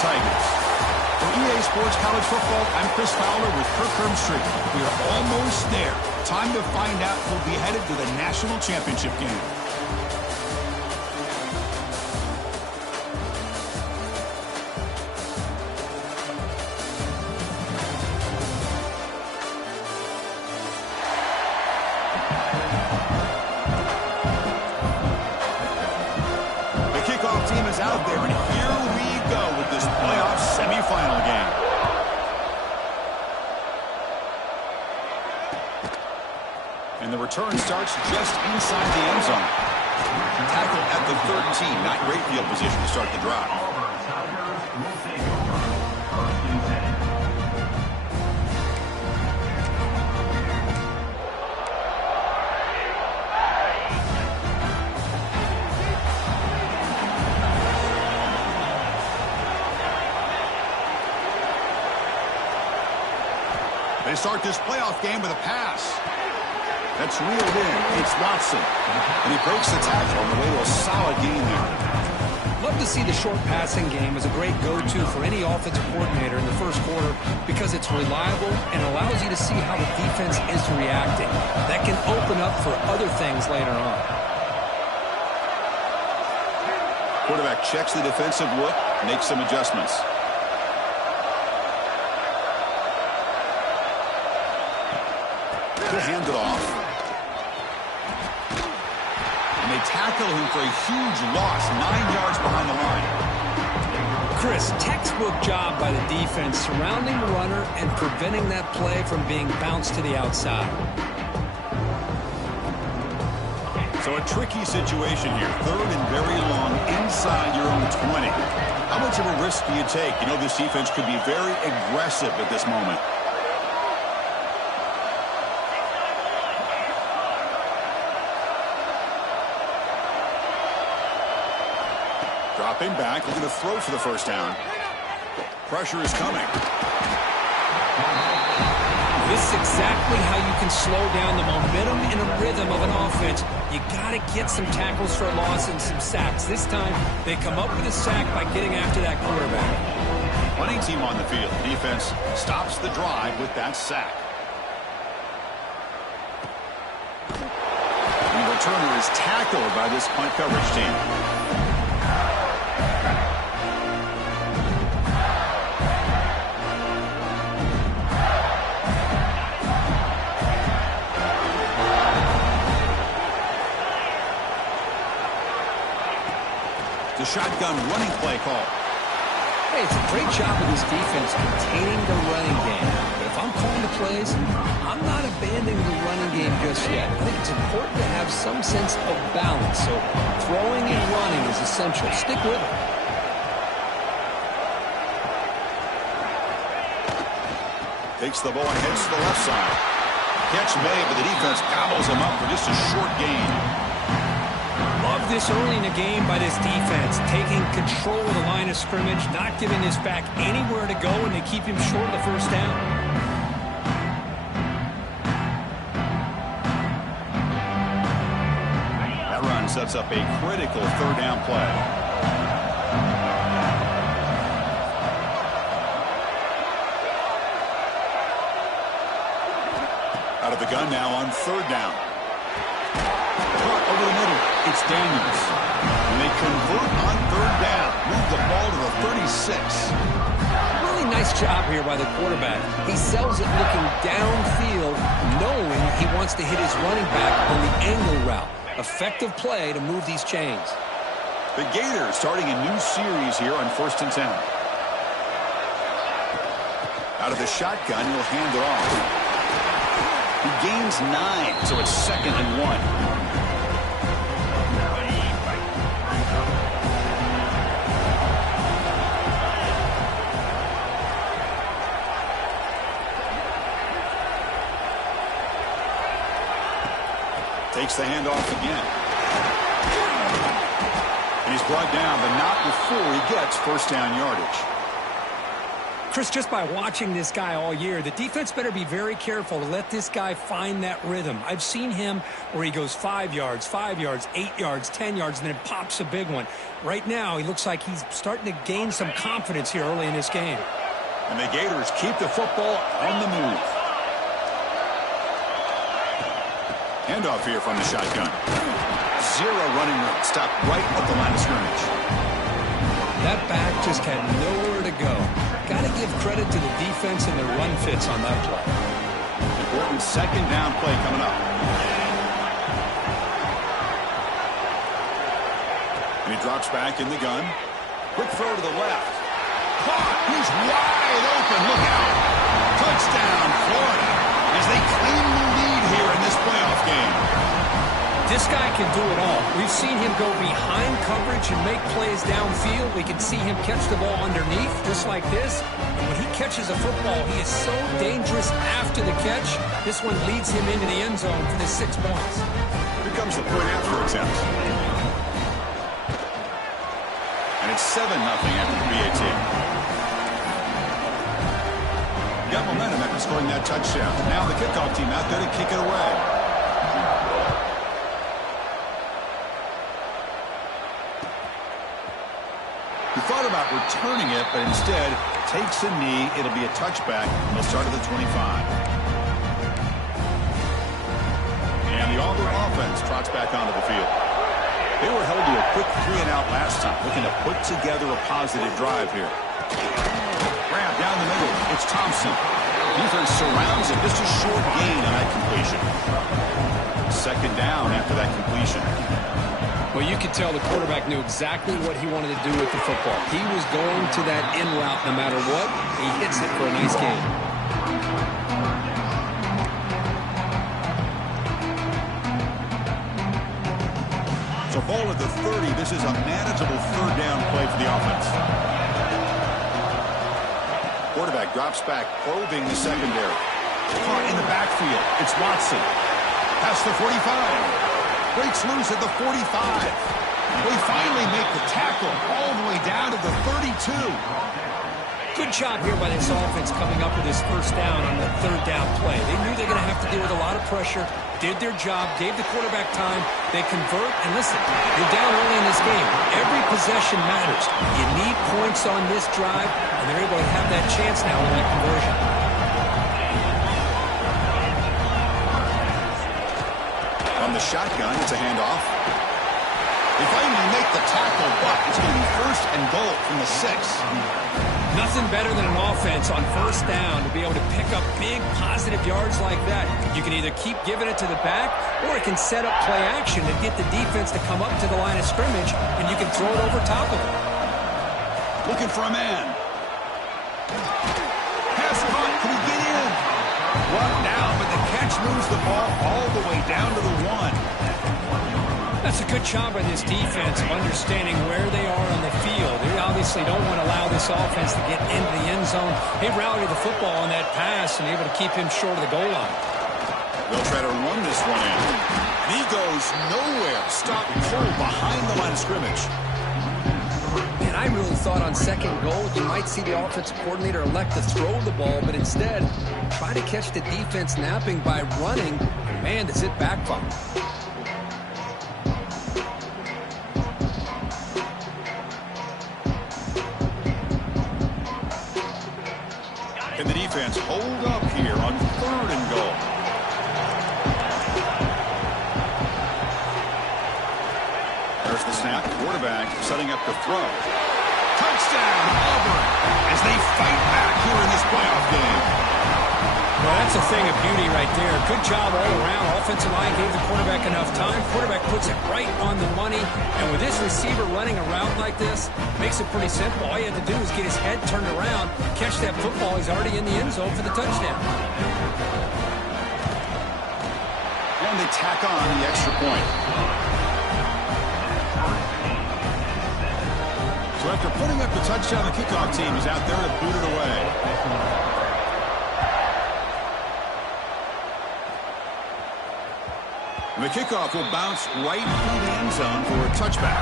Tigers. For EA Sports College Football, I'm Chris Fowler with Kirk Hermstreet. We are almost there. Time to find out who'll be headed to the national championship game. The kickoff team is out there, and here we go with this playoff semifinal game. And the return starts just inside the end zone. Tackle at the 13. Not great field position to start the drive. They start this playoff game with a pass. That's reeled in. It's Watson. And he breaks the tackle on the way to a solid gain there. Love to see the short passing game as a great go-to for any offensive coordinator in the first quarter because it's reliable and allows you to see how the defense is reacting. That can open up for other things later on. Quarterback checks the defensive look, makes some adjustments. He'll hand it off. And they tackle him for a huge loss, 9 yards behind the line. Chris, textbook job by the defense surrounding the runner and preventing that play from being bounced to the outside. So a tricky situation here. Third and very long inside your own 20. How much of a risk do you take? You know, this defense could be very aggressive at this moment. Dropping back, looking to throw for the first down. Pressure is coming. This is exactly how you can slow down the momentum and a rhythm of an offense. You got to get some tackles for a loss and some sacks. This time, they come up with a sack by getting after that quarterback. Punting team on the field. Defense stops the drive with that sack. And the returner is tackled by this punt coverage team. The shotgun running play call. Hey, it's a great job of this defense containing the running game. But if I'm calling the plays, I'm not abandoning the running game just yet. I think it's important to have some sense of balance. So throwing and running is essential. Stick with it. Takes the ball and heads to the left side. Catch made, but the defense gobbles him up for just a short gain. Love this early in the game by this defense, taking control of the line of scrimmage, not giving this back anywhere to go, and they keep him short of the first down. That run sets up a critical third down play. Out of the gun now on third down. Over the middle, it's Daniels. And they convert on third down. Move the ball to the 36. Really nice job here by the quarterback. He sells it looking downfield, knowing he wants to hit his running back on the angle route. Effective play to move these chains. The Gators starting a new series here on 1st and 10. Out of the shotgun, he'll hand it off. He gains 9, so it's 2nd and 1. Takes the handoff again. And he's brought down, but not before he gets first down yardage. Chris, just by watching this guy all year, the defense better be very careful to let this guy find that rhythm. I've seen him where he goes 5 yards, 8 yards, 10 yards, and then pops a big one. Right now, he looks like he's starting to gain some confidence here early in this game. And the Gators keep the football on the move. Handoff here from the shotgun. Zero running room. Stopped right at the line of scrimmage. That back just had nowhere to go. Got to give credit to the defense and their run fits on that play. Important second down play coming up. And he drops back in the gun. Quick throw to the left. Caught. He's wide open. Look out. Touchdown, Florida, as they claim the lead here in this playoff game. This guy can do it all. We've seen him go behind coverage and make plays downfield. We can see him catch the ball underneath, just like this. And when he catches a football, he is so dangerous after the catch. This one leads him into the end zone for the 6 points. Here comes the point after attempt. And it's 7-0 after the PAT. Got momentum after scoring that touchdown. Now the kickoff team out there to kick it away. He thought about returning it, but instead takes a knee. It'll be a touchback. They'll start at the 25. And the Auburn offense trots back onto the field. They were held to a quick 3-and-out last time, looking to put together a positive drive here. Grab down the middle. It's Thompson. Defense surrounds it. Just a short gain on that completion. Second down after that completion. Well, you could tell the quarterback knew exactly what he wanted to do with the football. He was going to that in route no matter what. He hits it for a nice gain. So ball at the 30. This is a manageable third down play for the offense. Quarterback drops back, probing the secondary. Caught in the backfield. It's Watson. Past the 45. Breaks loose at the 45. They finally make the tackle all the way down to the 32. Good job here by this offense coming up with this first down on the third down play. They knew they were going to have to deal with a lot of pressure, did their job, gave the quarterback time. They convert, and listen, you're down early in this game. Every possession matters. You need points on this drive, and they're able to have that chance now in that conversion. On the shotgun, it's a handoff. They finally make the tackle, but it's going to be first and goal from the 6. Nothing better than an offense on first down to be able to pick up big positive yards like that. You can either keep giving it to the back, or it can set up play action and get the defense to come up to the line of scrimmage, and you can throw it over top of it. Looking for a man. Pass caught. Can he get in? Brought down, but the catch moves the ball all the way down to the 1. That's a good job by this defense of understanding where they are on the field. They obviously don't want to allow this offense to get into the end zone. They rallied the football on that pass and able to keep him short of the goal line. They'll try to run this one in. And he goes nowhere. Stop pulled behind the line of scrimmage. And I really thought on second goal you might see the offensive coordinator elect to throw the ball, but instead try to catch the defense napping by running. And man, does it backfire. And the defense hold up here on third and goal. There's the snap. Quarterback setting up the throw. Touchdown, Auburn, as they fight back here in this playoff game. Well, that's a thing of beauty right there. Good job all around. Offensive line gave the quarterback enough time. Quarterback puts it right on the money. And with this receiver running a route like this, makes it pretty simple. All you have to do is get his head turned around, catch that football. He's already in the end zone for the touchdown. And they tack on the extra point. So after putting up the touchdown, the kickoff team is out there to boot it away. And the kickoff will bounce right through the end zone for a touchback.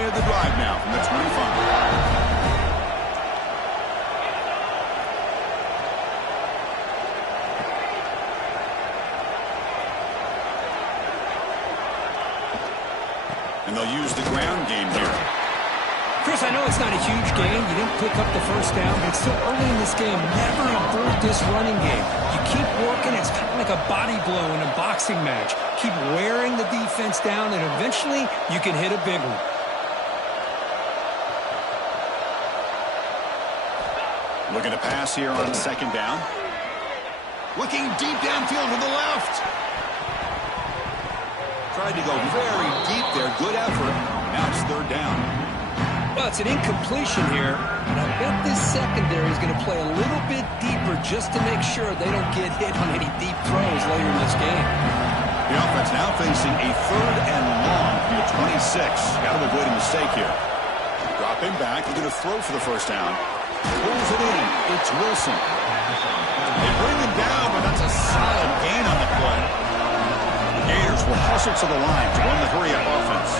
play of the drive now from the 25. And they'll use the ground game here. Chris, I know it's not a huge game. You didn't pick up the first down, but it's still early in this game. Never abort this running game. You keep working. It's kind of like a body blow in a boxing match. Keep wearing the defense down, and eventually you can hit a big one. Looking to pass here on second down. Looking deep downfield to the left. Tried to go very deep there. Good effort. Now it's third down. Well, it's an incompletion here, and I bet this secondary is going to play a little bit deeper just to make sure they don't get hit on any deep throws later in this game. The offense now facing a third and long from the 26. Got to avoid a mistake here. Dropping back. Looking to throw for the first down. Pulls it in. It's Wilson. They bring him down, but that's a solid gain on the play. The Gators will hustle to the line to run the hurry-up offense.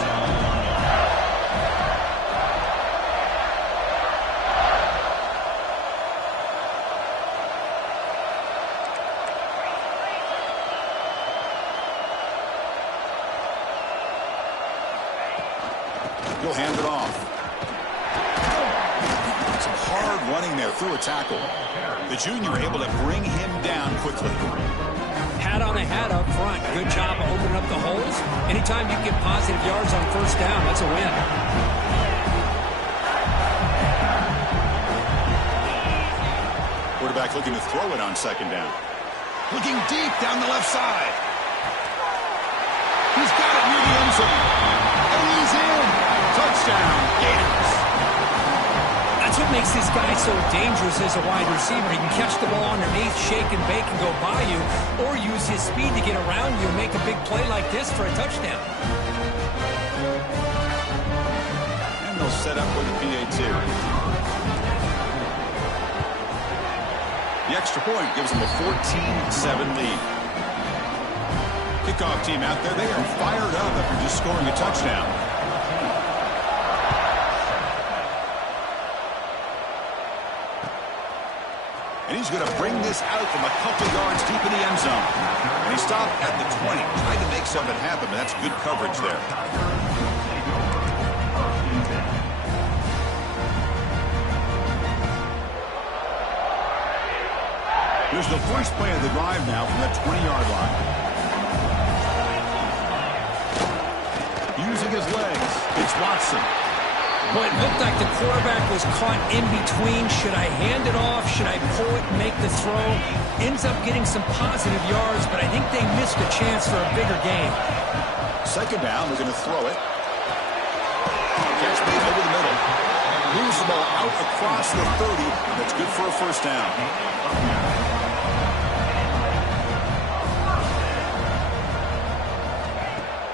He'll hand it off. Some hard running there through a tackle. The junior able to bring him down quickly. Hat on a hat up front. Good job of opening up the holes. Anytime you get positive yards on first down, that's a win. Quarterback looking to throw it on second down. Looking deep down the left side. He's got it near the end zone. And he's in. Touchdown, Gators. That's what makes this guy so dangerous as a wide receiver. He can catch the ball underneath, shake and bake, and go by you, or use his speed to get around you and make a big play like this for a touchdown. And they'll set up with a PAT. The extra point gives them a 14-7 lead. Kickoff team out there, they are fired up after just scoring a touchdown. And he's going to bring this out from a couple yards deep in the end zone. And he stopped at the 20, trying to make something happen, but that's good coverage there. Here's the first play of the drive now from the 20-yard line. Using his legs, it's Watson. Well, it looked like the quarterback was caught in between. Should I hand it off? Should I pull it and make the throw? Ends up getting some positive yards, but I think they missed a chance for a bigger gain. Second down, they're going to throw it. Catch made over the middle. Moves the ball out across the 30. That's good for a first down.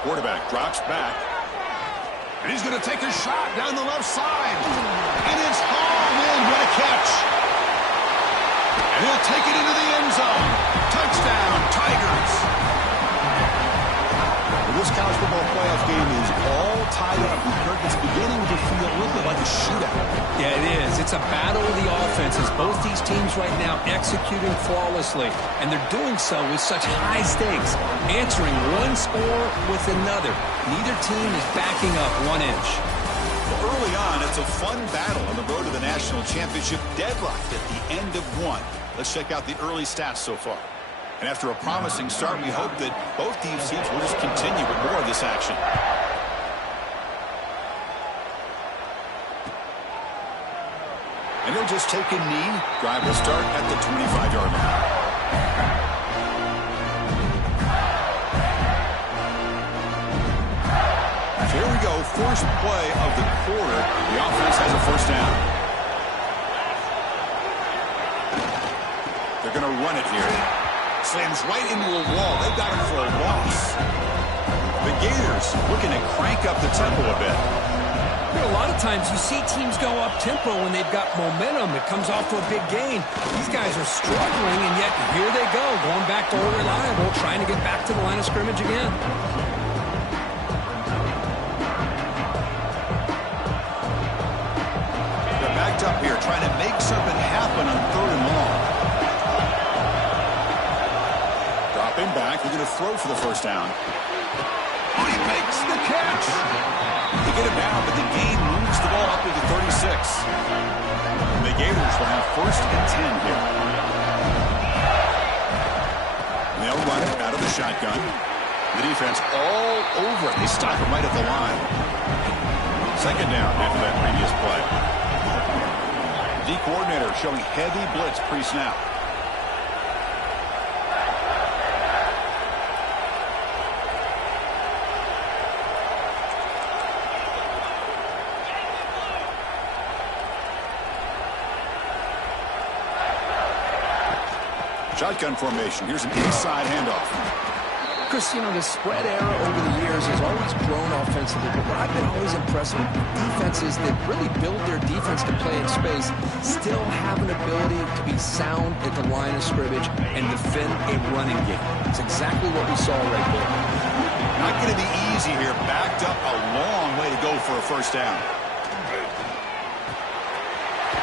Quarterback drops back. And he's going to take a shot down the left side. And it's hauled in. What a catch. And he'll take it into the end zone. Touchdown, Tigers. Well, this college football playoff game is all tied up. Kirk, it's beginning to feel a little bit like a shootout. Yeah, it is. It's a battle of the offenses. Both these teams right now executing flawlessly. And they're doing so with such high stakes. Answering one score with another. Neither team is backing up 1 inch. Well, early on, it's a fun battle on the road to the national championship, deadlocked at the end of one. Let's check out the early stats so far. And after a promising start, we hope that both these teams will just continue with more of this action. And he'll just take a knee. Drive will start at the 25-yard line. So here we go, first play of the quarter. The offense has a first down. They're going to run it here. Slams right into a wall. They've got him for a loss. The Gators looking to crank up the tempo a bit. A lot of times you see teams go up-tempo when they've got momentum. It comes off to a big gain. These guys are struggling, and yet here they go, going back to old reliable, trying to get back to the line of scrimmage again. back. They're going to throw for the first down. Oh, he makes the catch. They get him down, but the game moves the ball up to the 36. And the Gators will have first and 10 here. And they'll run it out of the shotgun. The defense all over it. They stop him right at the line. Second down after that previous play. D coordinator showing heavy blitz pre-snap. Shotgun formation. Here's an inside handoff. Chris, you know, the spread era over the years has always grown offensively, but what I've been always impressed with defenses that really build their defense to play in space still have an ability to be sound at the line of scrimmage and defend a running game. It's exactly what we saw right there. Not going to be easy here. Backed up a long way to go for a first down.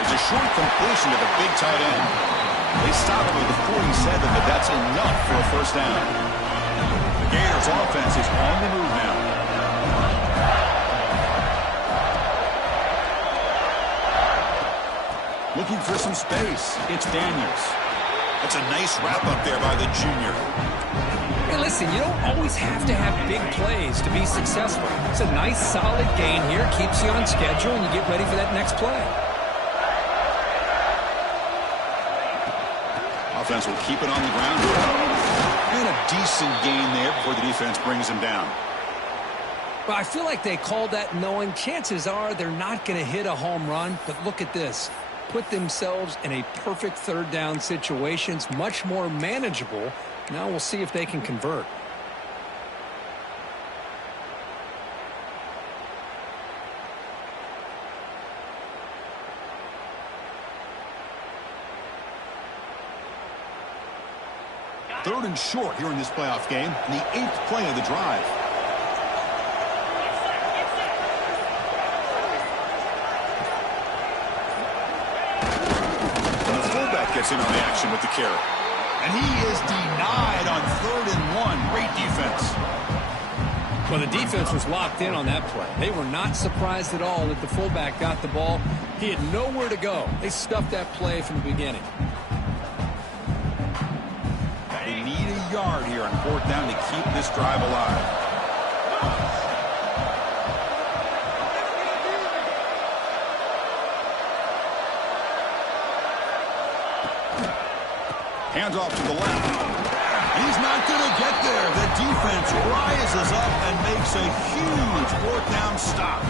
It's a short completion to the big tight end. They stop him at the 47, but that's enough for a first down. The Gators offense is on the move now. Looking for some space. It's Daniels. That's a nice wrap up there by the junior. Hey, listen, you don't always have to have big plays to be successful. It's a nice, solid gain here. Keeps you on schedule, and you get ready for that next play. Offense will keep it on the ground. And a decent gain there before the defense brings him down. Well, I feel like they called that knowing chances are they're not going to hit a home run. But look at this. Put themselves in a perfect third down situation. It's much more manageable. Now we'll see if they can convert. Third and short here in this playoff game, and the 8th play of the drive. And the fullback gets in on the action with the carry. And he is denied on 3rd and 1. Great defense. Well, the defense was locked in on that play. They were not surprised at all that the fullback got the ball. He had nowhere to go. They stuffed that play from the beginning. They need a yard here on 4th down to keep this drive alive. Hands off to the left. He's not going to get there. The defense rises up and makes a huge 4th down stop.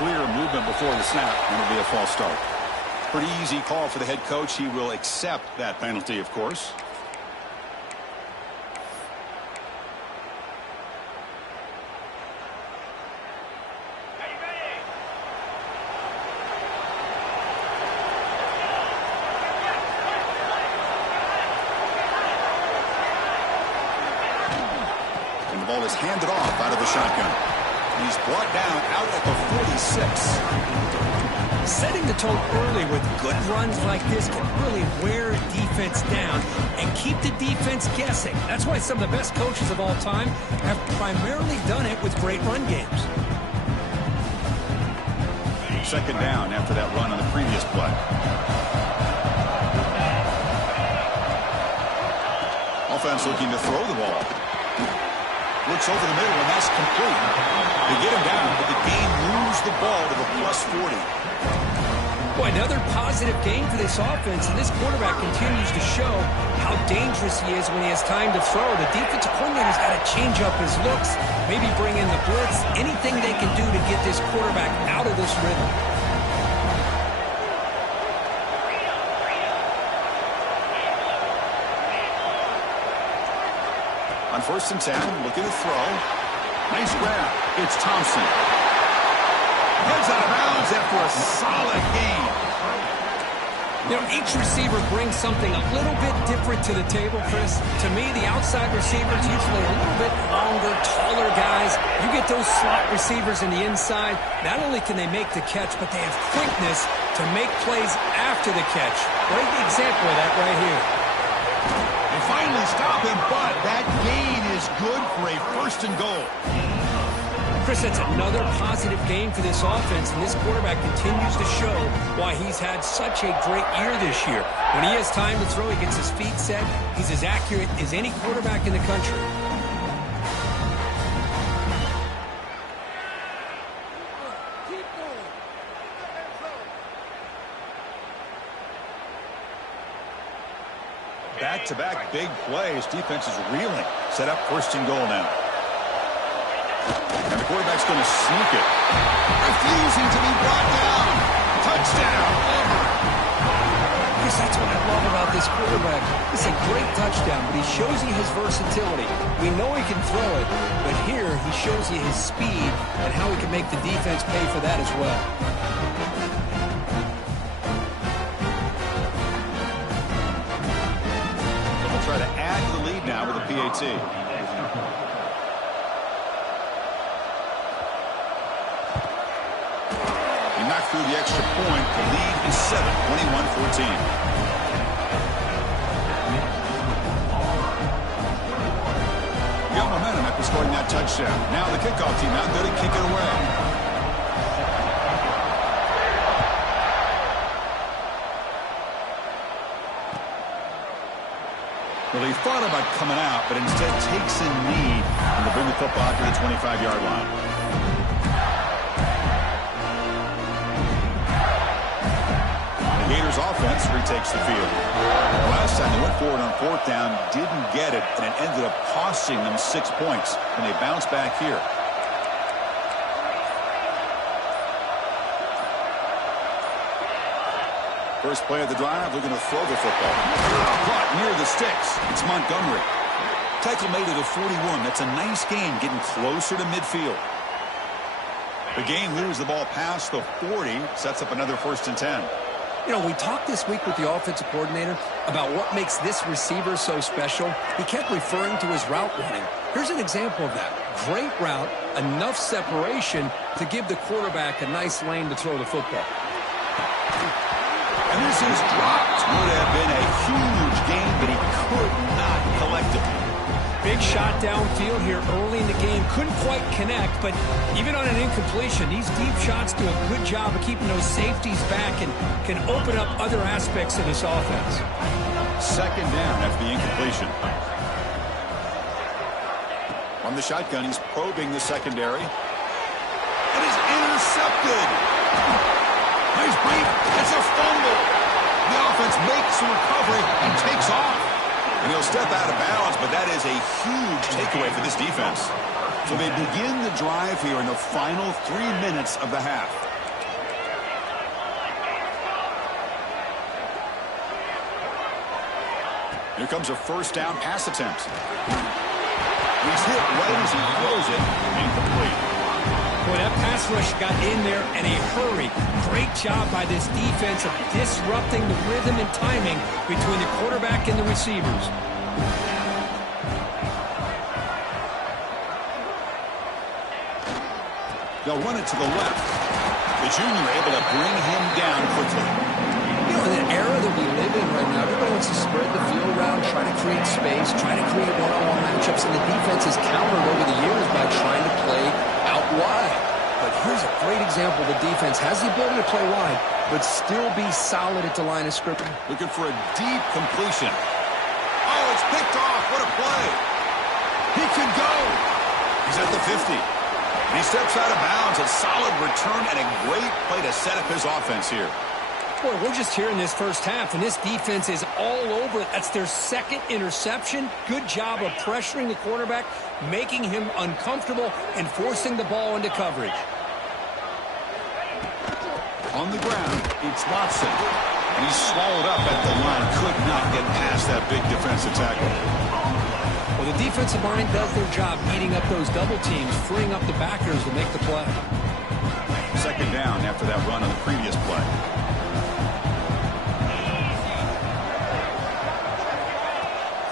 Clear movement before the snap, and it'll be a false start. Pretty easy call for the head coach. He will accept that penalty, of course. And the ball is handed off out of the shotgun. He's brought down out at the 46. Setting the tone early with good runs like this can really wear a defense down and keep the defense guessing. That's why some of the best coaches of all time have primarily done it with great run games. Second down after that run on the previous play. Offense looking to throw the ball. Looks over the middle, and that's complete. They get him down, but the game moves the ball to the +40. Boy, another positive game for this offense, and this quarterback continues to show how dangerous he is when he has time to throw. The defensive coordinator's got to change up his looks, maybe bring in the blitz, anything they can do to get this quarterback out of this rhythm. On 1st and 10, looking to throw. Nice grab. It's Thompson. Heads out of bounds after a solid gain. You know, each receiver brings something a little bit different to the table, Chris. To me, the outside receivers, usually a little bit longer, taller guys. You get those slot receivers in the inside, not only can they make the catch, but they have quickness to make plays after the catch. Great example of that right here. They finally stop him, but that gain is good for a 1st and goal. Chris, that's another positive game for this offense, and this quarterback continues to show why he's had such a great year this year. When he has time to throw, he gets his feet set. He's as accurate as any quarterback in the country. Back-to-back big plays. Defense is reeling. Set up 1st and goal now. And the quarterback's going to sneak it. Refusing to be brought down. Touchdown. Chris, that's what I love about this quarterback. It's a great touchdown, but he shows you his versatility. We know he can throw it, but here he shows you his speed and how he can make the defense pay for that as well. They'll try to add to the lead now with a PAT. Knocked through the extra point. The lead is 7, 21-14. Got momentum after scoring that touchdown. Now the kickoff team out there to kick it away. Well, he thought about coming out, but instead takes a knee and to bring the football to the 25-yard line. Gators offense retakes the field. Last time they went forward on 4th down, didn't get it, and it ended up costing them 6 points. And they bounce back here. First play of the drive, they're going to throw the football. Caught near the sticks. It's Montgomery. Tackle made it a 41. That's a nice gain, getting closer to midfield. The gain moves the ball past the 40, sets up another 1st and 10. You know, we talked this week with the offensive coordinator about what makes this receiver so special. He kept referring to his route running. Here's an example of that. Great route, enough separation to give the quarterback a nice lane to throw the football. And this is dropped. Would have been a huge gain, but he could not collect it. Big shot downfield here early in the game. Couldn't quite connect, but even on an incompletion, these deep shots do a good job of keeping those safeties back and can open up other aspects of this offense. 2nd down after the incompletion. On the shotgun, he's probing the secondary. It is intercepted. Nice break. It's a fumble. The offense makes the recovery and takes off. And he'll step out of bounds, but that is a huge takeaway for this defense. So they begin the drive here in the final 3 minutes of the half. Here comes a 1st down pass attempt. He's hit right as he throws it. Incomplete. Boy, that pass rush got in there in a hurry. Great job by this defense of disrupting the rhythm and timing between the quarterback and the receivers. They'll run it to the left. The junior able to bring him down quickly. You know, in the era that we live in right now, everybody wants to spread the field around, try to create space, try to create one-on-one matchups, and the defense has countered over the years by trying to play out wide. But here's a great example. The defense has the ability to play wide, but still be solid at the line of scrimmage. Looking for a deep completion. Oh, it's picked off. What a play. He can go. He's at the 50. He steps out of bounds. A solid return and a great play to set up his offense here. Boy, we're just here in this first half, and this defense is all over it. That's their 2nd interception. Good job of pressuring the quarterback, making him uncomfortable, and forcing the ball into coverage. On the ground, it's Watson. He's swallowed up at the line. Could not get past that big defensive tackle. Well, the defensive line does their job eating up those double teams, freeing up the backers to make the play. 2nd down after that run on the previous play.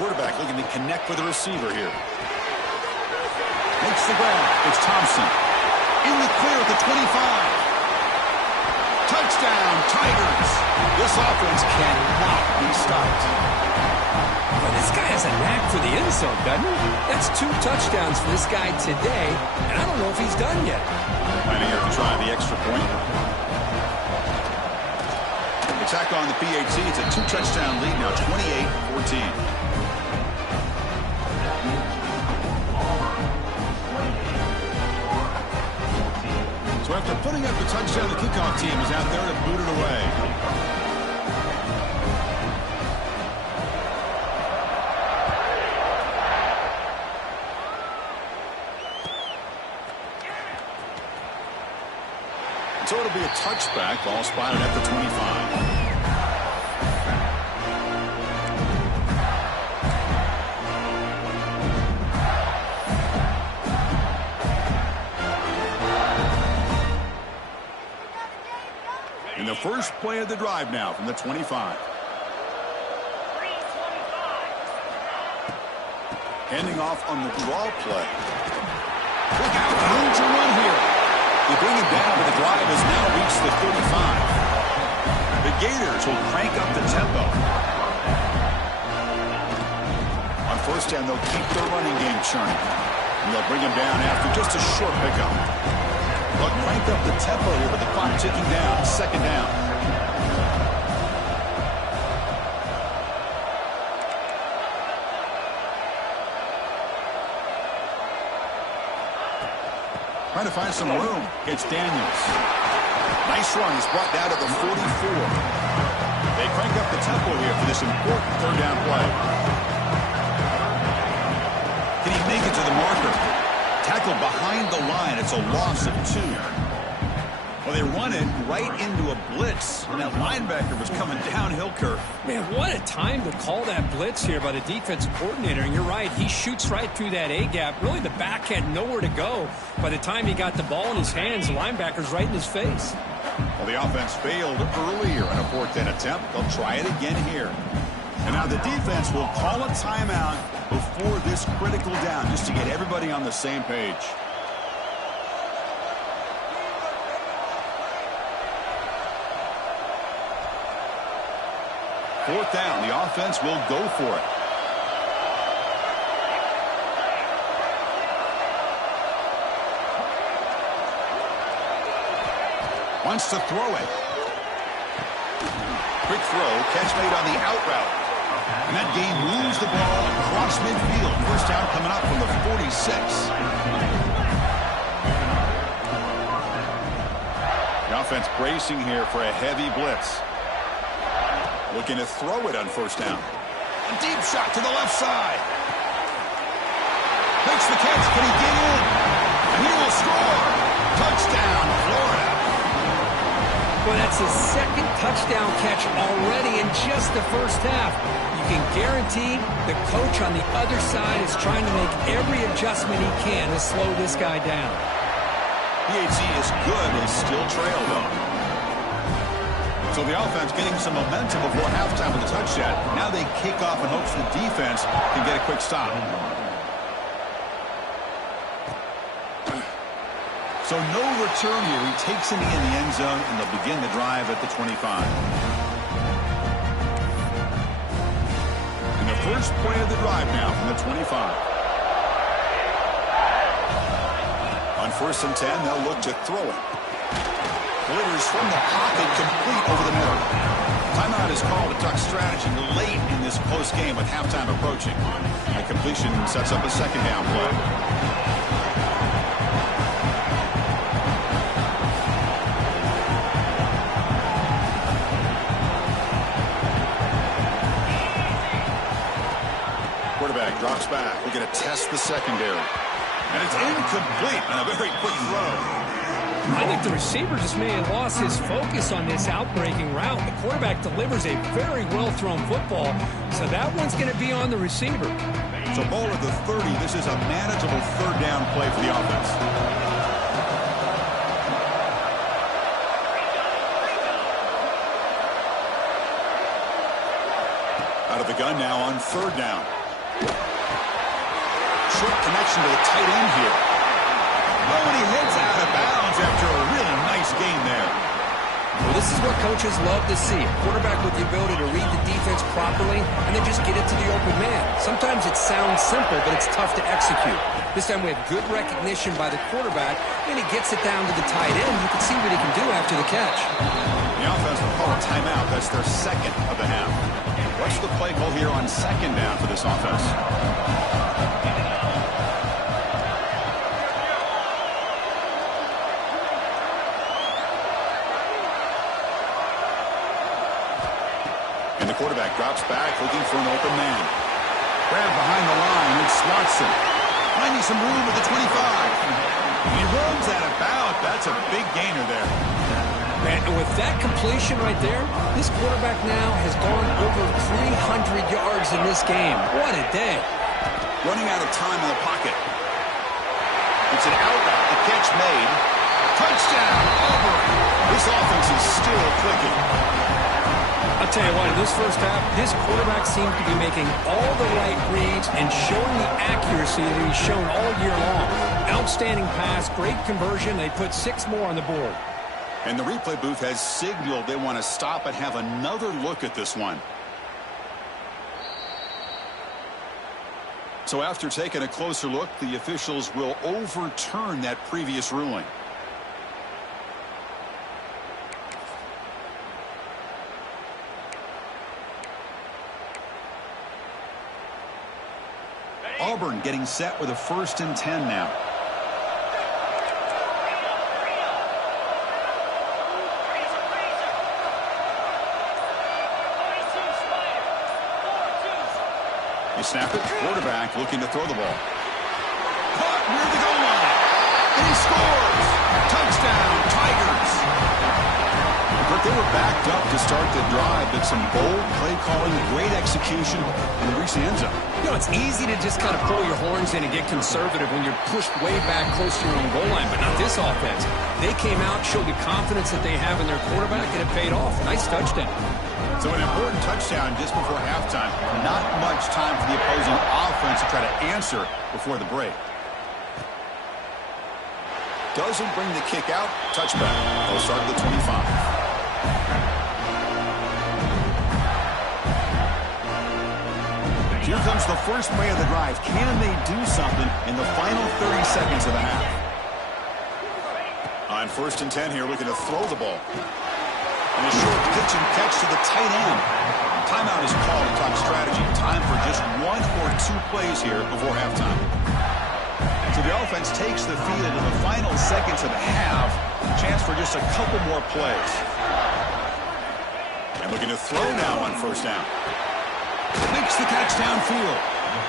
quarterback looking to connect with the receiver here. Makes the grab. It's Thompson. In the clear at the 25. Touchdown, Tigers. This offense cannot be stopped. Well, this guy has a knack for the end zone, doesn't he? That's 2 touchdowns for this guy today, and I don't know if he's done yet. Planning here to try the extra point. Attack on the PAT. It's a 2-touchdown lead now, 28-14. So after putting up the touchdown, the kickoff team is out there to boot it away. So it'll be a touchback, ball spotted at the 25. In the first play of the drive now from the 25. Handing off on the draw play. Look out, room to run here. They bring him down, but the drive has now reached the 35. The Gators will crank up the tempo. On first down, they'll keep their running game churning. And they'll bring him down after just a short pickup. They'll crank up the tempo here with the clock ticking down. Second down. Trying to find some room. It's Daniels. Nice run. He's brought down to the 44. They crank up the tempo here for this important third down play. Can he make it to the marker? Tackled behind the line. It's a loss of 2. Well, they run it right into a blitz, and that linebacker was coming downhill curve. Man, what a time to call that blitz here by the defensive coordinator. And you're right, he shoots right through that A-gap. Really, the back had nowhere to go. By the time he got the ball in his hands, the linebacker's right in his face. Well, the offense failed earlier in a 4th down attempt. They'll try it again here. And now the defense will call a timeout before this critical down, just to get everybody on the same page. Fourth down, the offense will go for it. Wants to throw it. Quick throw, catch made on the out route. And that game moves the ball across midfield. First down coming up from the 46. The offense bracing here for a heavy blitz. Looking to throw it on first down. A deep shot to the left side. Makes the catch. Can he get in? And he will score. Touchdown, Florida. Well, that's his 2nd touchdown catch already in just the first half. You can guarantee the coach on the other side is trying to make every adjustment he can to slow this guy down. PAT is good and still trail, though. So the offense getting some momentum before halftime with a touchdown. Now they kick off in hopes the defense can get a quick stop. So no return here. He takes it in the end zone, and they'll begin the drive at the 25. And the first play of the drive now from the 25. On 1st and 10, they'll look to throw it. Delivers from the pocket, complete over the middle. Timeout is called to talk strategy late in this close game with halftime approaching. That completion sets up a second down play. Quarterback drops back. We're going to test the secondary. And it's incomplete on a very quick throw. I think the receiver just may have lost his focus on this out-breaking route. The quarterback delivers a very well-thrown football, so that one's going to be on the receiver. So ball at the 30. This is a manageable third down play for the offense. Out of the gun now on 3rd down. Short connection to the tight end here. Oh, and he heads out of bounds after a really nice gain there. Well, this is what coaches love to see. A quarterback with the ability to read the defense properly and then just get it to the open man. Sometimes it sounds simple, but it's tough to execute. This time we have good recognition by the quarterback, and he gets it down to the tight end. You can see what he can do after the catch. The offense will call a timeout. That's their second of the half. What's the play call here on second down for this offense? And the quarterback drops back, looking for an open man. Grab behind the line, it's Watson. Finding some room at the 25. He runs out of bounds. That's a big gainer there. Man, and with that completion right there, this quarterback now has gone over 300 yards in this game. What a day. Running out of time in the pocket. It's an out route. The catch made. Touchdown, Auburn. This offense is still clicking. I'll tell you what, in this first half, this quarterback seems to be making all the right reads and showing the accuracy that he's shown all year long. Outstanding pass, great conversion. They put 6 more on the board. And the replay booth has signaled they want to stop and have another look at this one. So after taking a closer look, the officials will overturn that previous ruling. Auburn getting set with a 1st and 10 now. They snap it. Quarterback looking to throw the ball. Caught near the goal line. And he scores. Touchdown, Tigers. But they were backed up to start the drive, but some bold play calling, great execution, and reach the end zone. You know, it's easy to just kind of pull your horns in and get conservative when you're pushed way back close to your own goal line, but not this offense. They came out, showed the confidence that they have in their quarterback, and it paid off. Nice touchdown. So an important touchdown just before halftime. Not much time for the opposing offense to try to answer before the break. Doesn't bring the kick out. Touchback. They'll start at the 25. Here comes the first play of the drive. Can they do something in the final 30 seconds of the half? On 1st and 10 here, looking to throw the ball. And a short pitch and catch to the tight end. Timeout is called to talk strategy. Time for just 1 or 2 plays here before halftime. So the offense takes the field in the final seconds of the half. Chance for just a couple more plays. And looking to throw now on 1st down. Makes the catch downfield.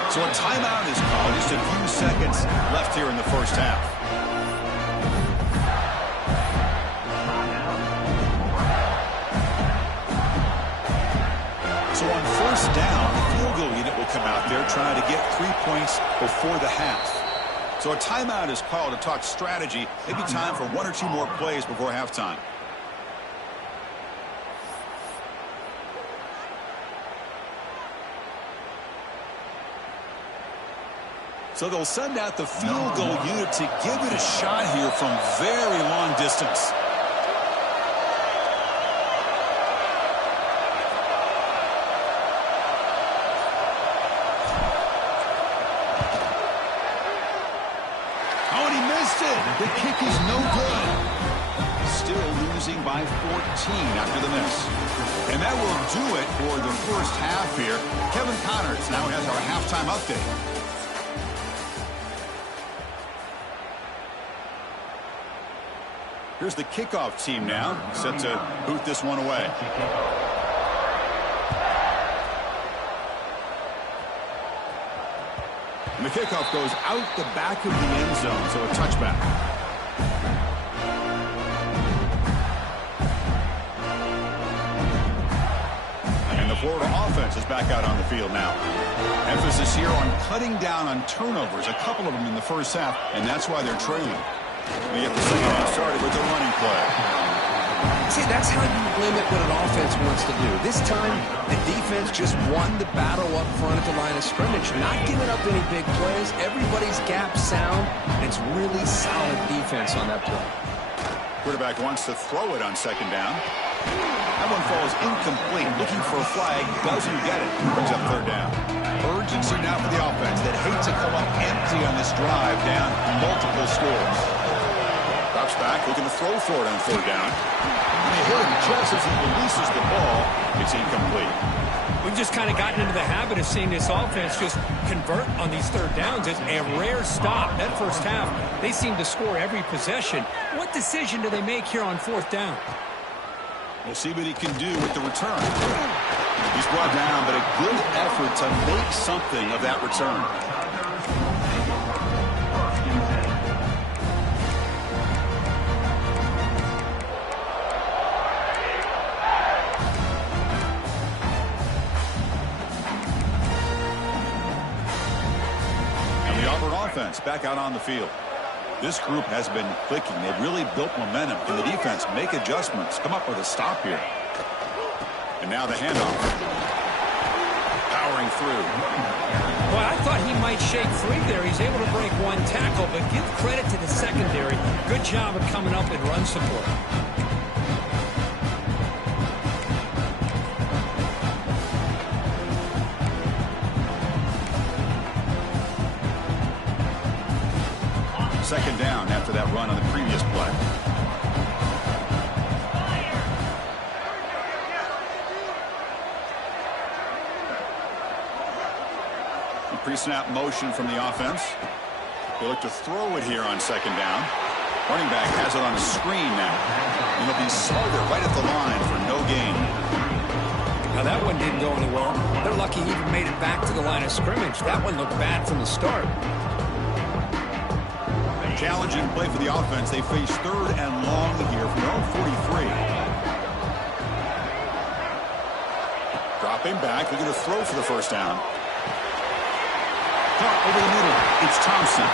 So a timeout is called. Just a few seconds left here in the first half. So on 1st down, the field goal unit will come out there trying to get 3 points before the half. So a timeout is called to talk strategy. Maybe time for 1 or 2 more plays before halftime. So they'll send out the field goal unit to give it a shot here from very long distance. Oh, and he missed it. The kick is no good. Still losing by 14 after the miss. And that will do it for the first half here. Kevin Connors now has our halftime update. Here's the kickoff team now, set to boot this one away. And the kickoff goes out the back of the end zone, so a touchback. And the Florida offense is back out on the field now. Emphasis here on cutting down on turnovers, a couple of them in the first half, and that's why they're trailing. We get the second half started with the running play. See, that's how you limit what an offense wants to do. This time, the defense just won the battle up front at the line of scrimmage, not giving up any big plays. Everybody's gap sound, and it's really solid defense on that play. Quarterback wants to throw it on second down. That one falls incomplete. Looking for a flag, doesn't get it. Brings up third down. Urgency now for the offense that hate to come up empty on this drive, down multiple scores. Drops back, looking to throw for it on third down. And they hit him just as he releases the ball. It's incomplete. We've just kind of gotten into the habit of seeing this offense just convert on these third downs. It's a rare stop. That first half, they seem to score every possession. What decision do they make here on fourth down? We'll see what he can do with the return. He's brought down, but a good effort to make something of that return. And the Auburn offense back out on the field. This group has been clicking. They've really built momentum. Can the defense make adjustments? Come up with a stop here. And now the handoff. Powering through. Well, I thought he might shake free there. He's able to break one tackle, but give credit to the secondary. Good job of coming up and run support. Second down after that run on the previous play. Pre-snap motion from the offense. They look to throw it here on second down. Running back has it on a screen now. And he'll be smarter right at the line for no gain. Now that one didn't go anywhere. They're lucky he even made it back to the line of scrimmage. That one looked bad from the start. Challenging play for the offense. They face third and long here from their own 43. Dropping back. They're going to throw for the first down. Caught over the middle. It's Thompson.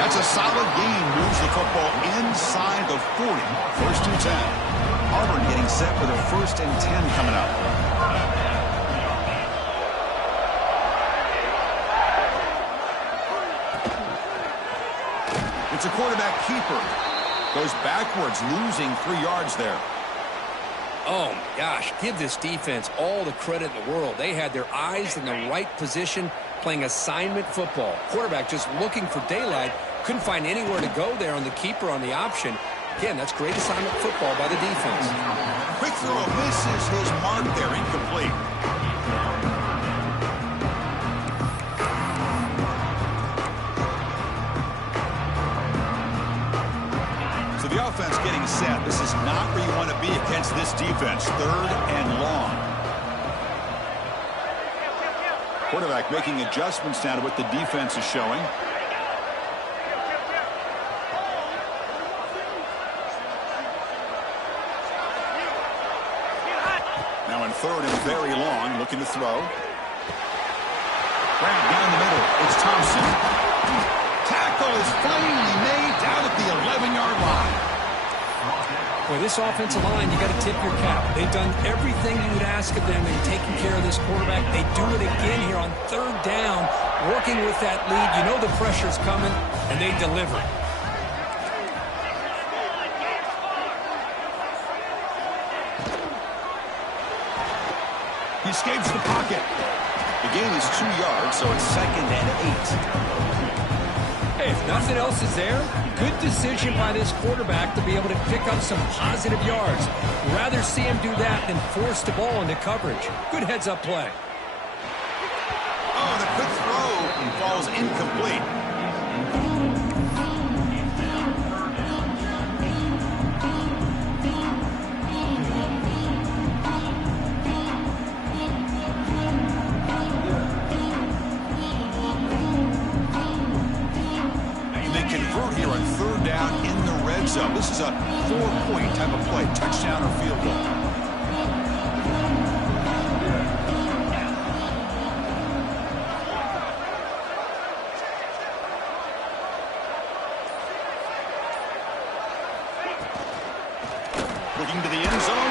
That's a solid gain. Moves the football inside the 40. First and 10. Auburn getting set for the first and 10 coming up. It's a quarterback keeper. Goes backwards, losing 3 yards there. Oh, my gosh. Give this defense all the credit in the world. They had their eyes in the right position, playing assignment football. Quarterback just looking for daylight. Couldn't find anywhere to go there on the keeper on the option. Again, that's great assignment football by the defense. Quick throw misses his mark there. Incomplete. The offense getting set. This is not where you want to be against this defense. Third and long. Quarterback making adjustments now to what the defense is showing. Now in third and very long, looking to throw. Grab down the middle. It's Thompson. Tackle is finally made down at the 11-yard line. Boy, this offensive line, you got to tip your cap. They've done everything you would ask of them in taking care of this quarterback. They do it again here on third down, working with that lead. You know the pressure's coming, and they deliver. He escapes the pocket. The gain is 2 yards, so it's second and 8. Hey, if nothing else is there, good decision by this quarterback to be able to pick up some positive yards. Rather see him do that than force the ball into coverage. Good heads-up play. Oh, the quick throw falls incomplete. Here on third down in the red zone. This is a 4-point type of play, touchdown or field goal. Looking to the end zone.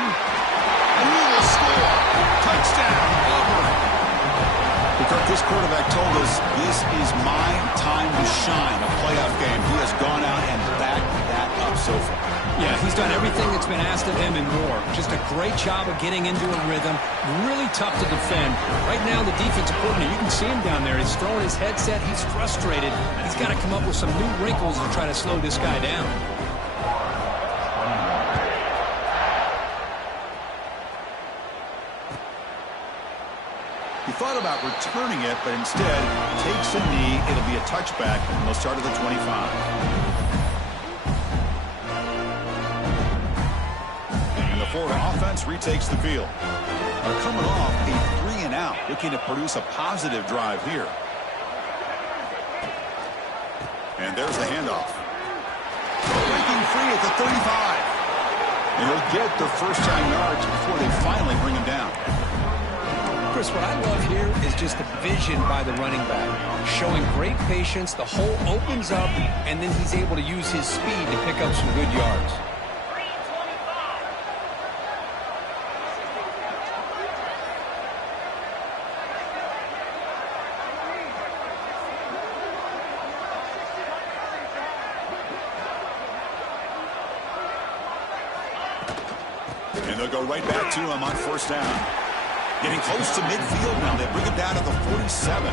Kirk, this quarterback told us this is my time to shine, a playoff game. He has gone out and backed that up so far. Yeah, he's done everything that's been asked of him and more. Just a great job of getting into a rhythm. Really tough to defend. Right now, the defensive coordinator, you can see him down there. He's throwing his headset. He's frustrated. He's got to come up with some new wrinkles to try to slow this guy down. He thought about returning it, but instead takes a knee. It'll be a touchback, and they'll start at the 25. Florida offense retakes the field. Are coming off a 3-and-out, looking to produce a positive drive here. And there's the handoff. Breaking free at the 35. And he'll get the first-time yards before they finally bring him down. Chris, what I love here is just the vision by the running back. Showing great patience, the hole opens up, and then he's able to use his speed to pick up some good yards. And they'll go right back to him on first down. Getting close to midfield now. They bring him down to the 47.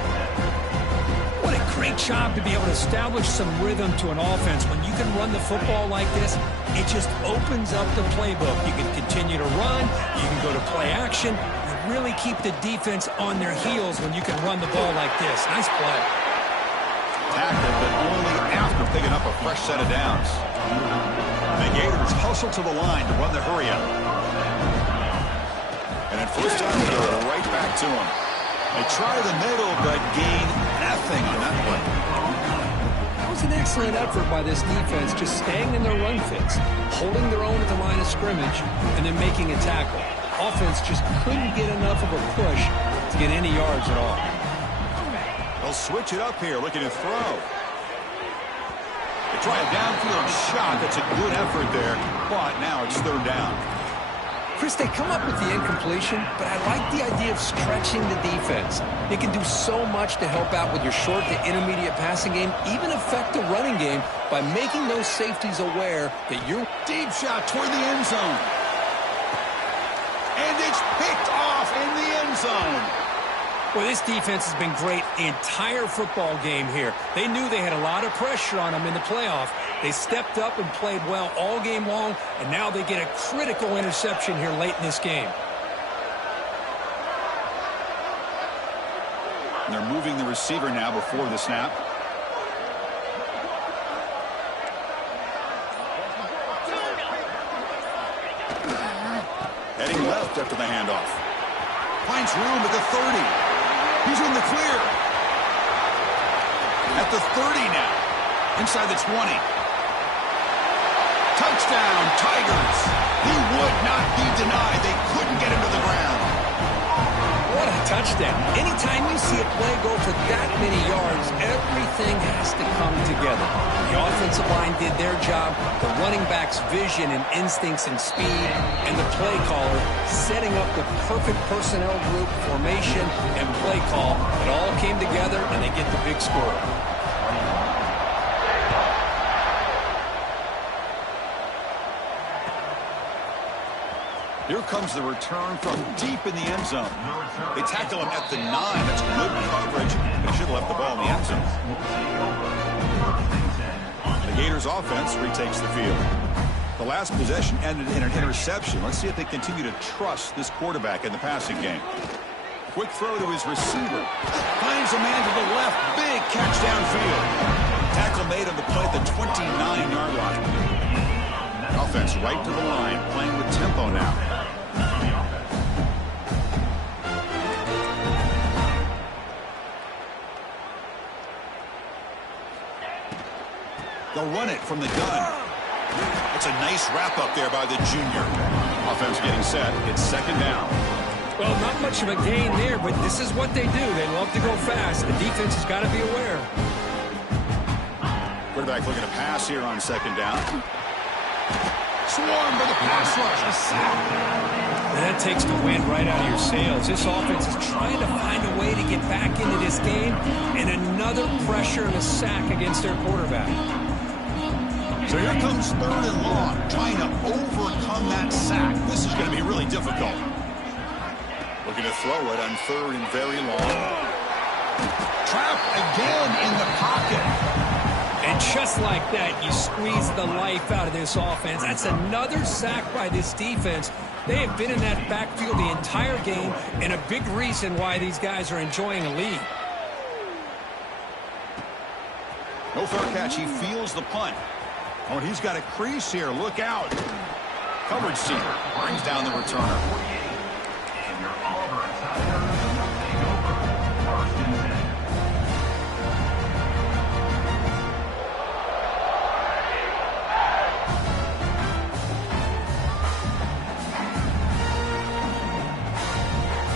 What a great job to be able to establish some rhythm to an offense. When you can run the football like this, it just opens up the playbook. You can continue to run. You can go to play action. You really keep the defense on their heels when you can run the ball like this. Nice play. Tackled, but only after picking up a fresh set of downs. The Gators hustle to the line to run the hurry up. And at first time, they go right back to him. They try the middle, but gain nothing on that play. That was an excellent effort by this defense, just staying in their run fits, holding their own at the line of scrimmage, and then making a tackle. Offense just couldn't get enough of a push to get any yards at all. They'll switch it up here, looking to throw. They try a downfield shot. That's a good effort there, but now it's third down. Chris, they come up with the incompletion, but I like the idea of stretching the defense. They can do so much to help out with your short to intermediate passing game, even affect the running game by making those safeties aware that you're... Deep shot toward the end zone. And it's picked off in the end zone. Well, this defense has been great the entire football game here. They knew they had a lot of pressure on them in the playoff. They stepped up and played well all game long, and now they get a critical interception here late in this game. And they're moving the receiver now before the snap. Heading left after the handoff. Finds room at the 30. He's in the clear. At the 30 now. Inside the 20. Touchdown, Tigers. He would not be denied. They couldn't get him to the ground. What a touchdown. Anytime you see a play go for that many yards, everything has to come together. The offensive line did their job, the running back's vision and instincts and speed, and the play caller setting up the perfect personnel group, formation, and play call. It all came together, and they get the big score. Here comes the return from deep in the end zone. They tackle him at the 9. That's good coverage. They should have left the ball in the end zone. The Gators offense retakes the field. The last possession ended in an interception. Let's see if they continue to trust this quarterback in the passing game. Quick throw to his receiver. Finds a man to the left. Big catch downfield. Tackle made on the play at the 29-yard line. Offense right to the line, playing with tempo now. They'll run it from the gun. It's a nice wrap-up there by the junior. Offense getting set. It's second down. Well, not much of a gain there, but this is what they do. They love to go fast. The defense has got to be aware. Quarterback looking to pass here on second down. Swarmed by the pass rush. A sack. And that takes the wind right out of your sails. This offense is trying to find a way to get get back into this game, and another pressure and a sack against their quarterback. So here comes 3rd and long, trying to overcome that sack. This is going to be really difficult. Looking to throw it on 3rd and very long. Trapped again in the pocket. And just like that, you squeeze the life out of this offense. That's another sack by this defense. They have been in that backfield the entire game, and a big reason why these guys are enjoying a lead. No fair catch. He feels the punt. Oh, and he's got a crease here. Look out. Coverage team brings down the returner.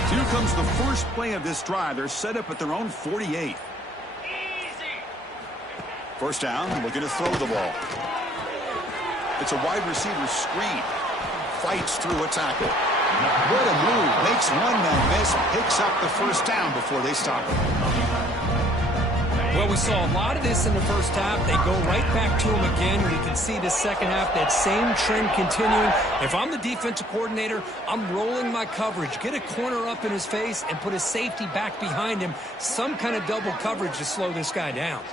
Here comes the first play of this drive. They're set up at their own 48. First down, looking to throw the ball. It's a wide receiver screen. Fights through a tackle. What a move. Makes one man miss. Picks up the first down before they stop him. Well, we saw a lot of this in the first half. They go right back to him again. We can see the second half, that same trend continuing. If I'm the defensive coordinator, I'm rolling my coverage. Get a corner up in his face and put a safety back behind him. Some kind of double coverage to slow this guy down.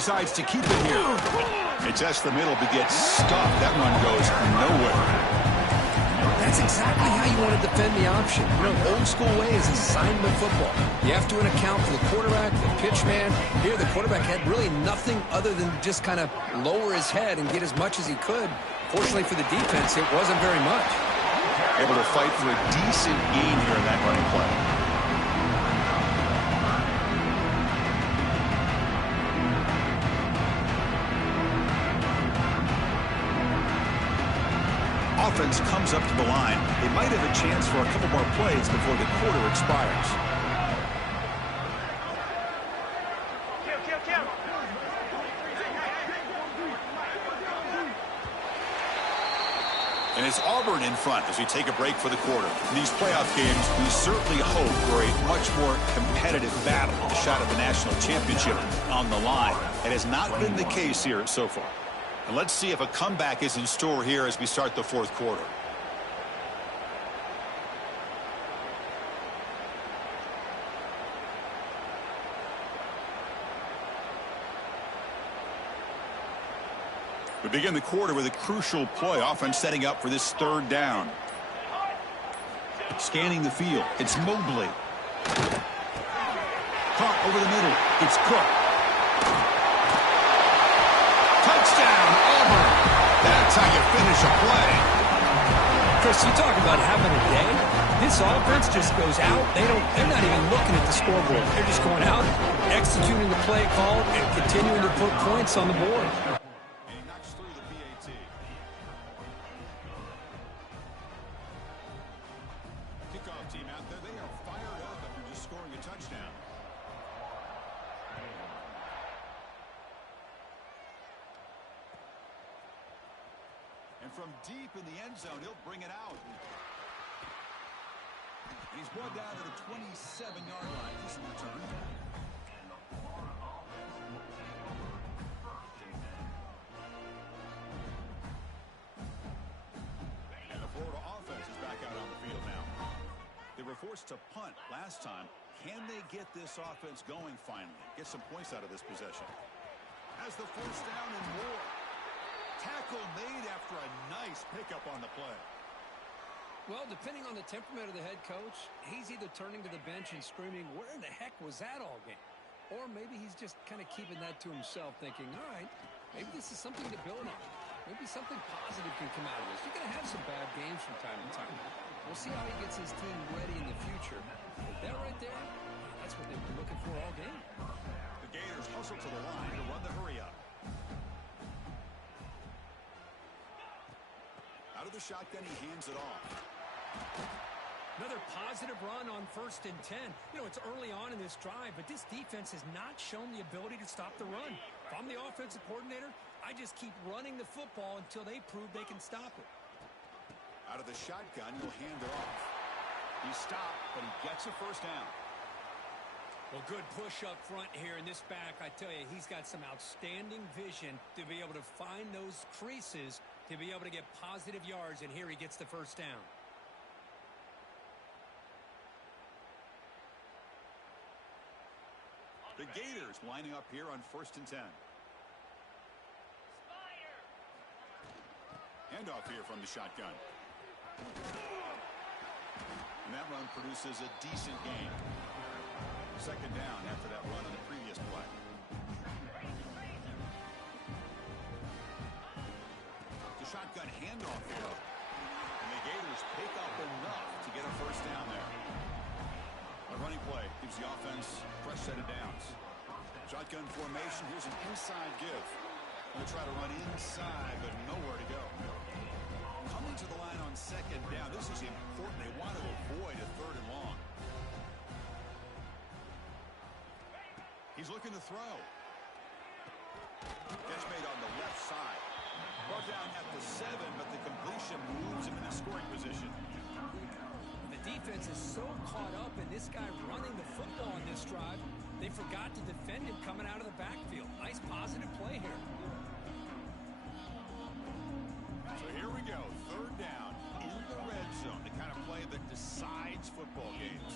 Decides to keep it here. It's just the middle, but gets stuffed. That run goes nowhere. That's exactly how you want to defend the option. You know, old school way is assignment football. You have to account for the quarterback, the pitch man. Here, the quarterback had really nothing other than just kind of lower his head and get as much as he could. Fortunately for the defense, it wasn't very much. Able to fight for a decent gain here in that running play. Offense comes up to the line. They might have a chance for a couple more plays before the quarter expires. And it's Auburn in front as we take a break for the quarter. In these playoff games, we certainly hope for a much more competitive battle. A shot at the national championship on the line. It has not been the case here so far. And let's see if a comeback is in store here as we start the fourth quarter. We begin the quarter with a crucial play. Offense setting up for this 3rd down. Scanning the field. It's Mobley. Caught over the middle. It's Cook. Touchdown, Auburn. That's how you finish a play. Chris, you talk about having a day. This offense just goes out. They're not even looking at the scoreboard. They're just going out, executing the play called, and continuing to put points on the board. And he knocks through the PAT. Kickoff team out there. They are fired up after just scoring a touchdown. And from deep in the end zone, he'll bring it out. And he's brought down to the 27-yard line. This return. And the Florida offense is back out on the field now. They were forced to punt last time. Can they get this offense going finally? Get some points out of this possession. Has the first down and more. Tackle made after a nice pickup on the play. Well, depending on the temperament of the head coach, he's either turning to the bench and screaming, where in the heck was that all game? Or maybe he's just kind of keeping that to himself, thinking, all right, maybe this is something to build on. Maybe something positive can come out of this. You're going to have some bad games from time to time. We'll see how he gets his team ready in the future. But that right there, that's what they've been looking for all game. The Gators hustle to the line to run the hurry up. Out of the shotgun, he hands it off. Another positive run on 1st and 10. You know, it's early on in this drive, but this defense has not shown the ability to stop the run. If I'm the offensive coordinator, I just keep running the football until they prove they can stop it. Out of the shotgun, he'll hand it off. He stopped, but he gets a first down. Well, good push up front here in this back. I tell you, he's got some outstanding vision to be able to find those creases to be able to get positive yards, and here he gets the first down. The Gators lining up here on 1st and 10. Handoff here from the shotgun. And that run produces a decent gain. 2nd down after that run on the previous play. The shotgun handoff here. And the Gators pick up enough to get a first down there. A running play gives the offense fresh set of downs. Shotgun formation. Here's an inside give. Going to try to run inside, but nowhere to go. Coming to the line on 2nd down. This is important. They want to avoid a 3rd and long. He's looking to throw. Catch made on the left side. Brought down at the 7, but the completion moves him into scoring position. The defense is so caught up in this guy running the football in this drive, they forgot to defend him coming out of the backfield. Nice positive play here. So here we go. 3rd down in the red zone. The kind of play that decides football games.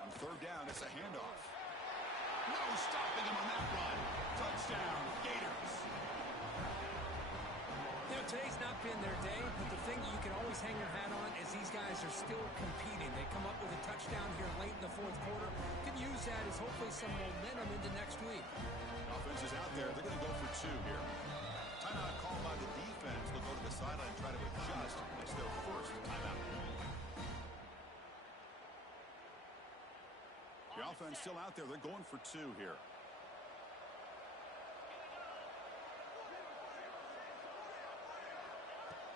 On 3rd down, it's a handoff. No stopping him on that run. Touchdown, Gators. You know, today's not been their day, but the thing you can always hang your hat on is these guys are still competing. They come up with a touchdown here late in the 4th quarter. Can use that as hopefully some momentum into next week. Offense is out there. They're going to go for 2 here. Timeout called by the defense. They'll go to the sideline and try to adjust. It's their first timeout. The offense still out there. They're going for 2 here.